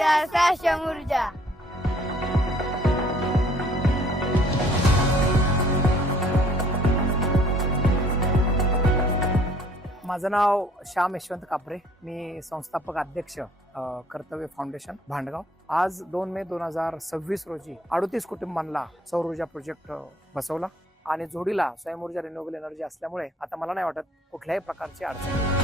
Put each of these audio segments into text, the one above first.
ऊर्जा सक्षम ऊर्जा. माझं नाव श्याम यशवंत कापरे. मी संस्थापक अध्यक्ष कर्तव्य फाउंडेशन भांडगाव. आज 2 मे 2026 रोजी 38 कुटुंबांना सौर ऊर्जा प्रोजेक्ट बसवला आणि जोडीला स्वयंऊर्जा रिन्युएबल एनर्जी असल्यामुळे आता मला नाही वाटत कुठल्याही प्रकारची अडचण.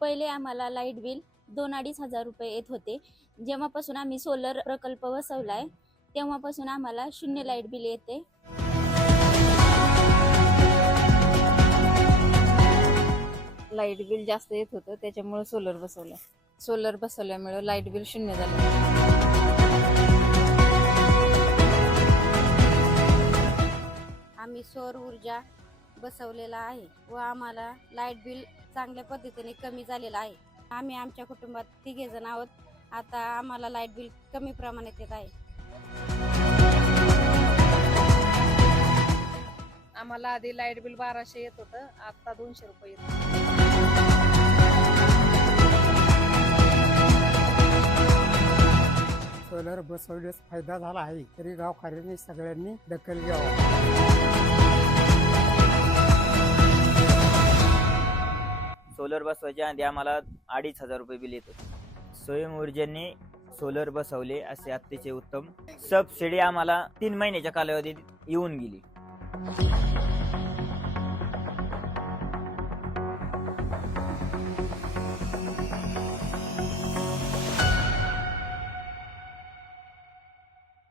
पहिले आम्हाला लाईट बिल 2-2.5 हजार रुपये येत होते. जेव्हापासून आम्ही सोलर प्रकल्प बसवलाय तेव्हापासून आम्हाला 0 लाईट बिल येते. लाईट बिल जास्त येत होतं त्याच्यामुळे सोलर बसवल्यामुळे लाईट बिल 0 झालं. आम्ही सौर ऊर्जा बसवलेला आहे व आम्हाला लाईट बिल चांगल्या पद्धतीने कमी झालेलं आहे. आम्ही आमच्या कुटुंबात 3 जण आहोत. आता आम्हाला लाईट बिल कमी प्रमाणात येत आहे. आम्हाला आधी लाईट बिल 1200 येत होतं, आता 200 रुपये येत. सोलर बसवल्यास फायदा झाला आहे तरी गावकऱ्यांनी सगळ्यांनी दखल घ्यावी. सोलर बसवायच्या आधी आम्हाला 2,500 रुपये बिल येत होते. स्वयं ऊर्जेने सोलर बसवले असे अतिशय उत्तम. सबसिडी आम्हाला 3 महिन्याच्या कालावधीत येऊन गेली.